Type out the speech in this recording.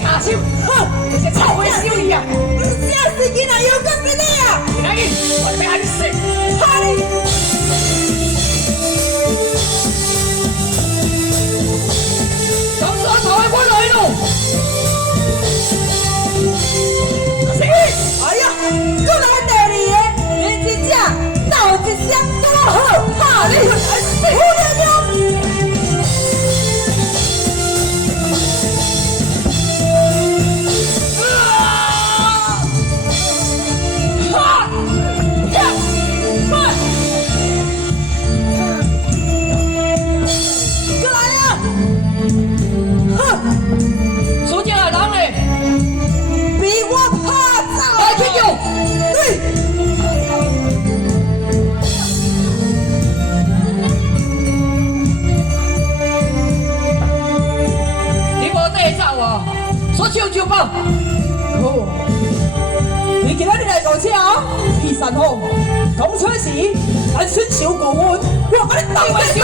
下手，哼，你是臭鬼小儿啊！这是囡仔要跟你啊！你来去，我要喊你死！哈你！咁所台灣來咯！死！哎呀，我来第二个，你真正闹一声跟我好，哈你好了了。燒燒包。好，你記得你嚟講車啊？其實好，講車時，係選小個案，我嗰啲鬥嘅小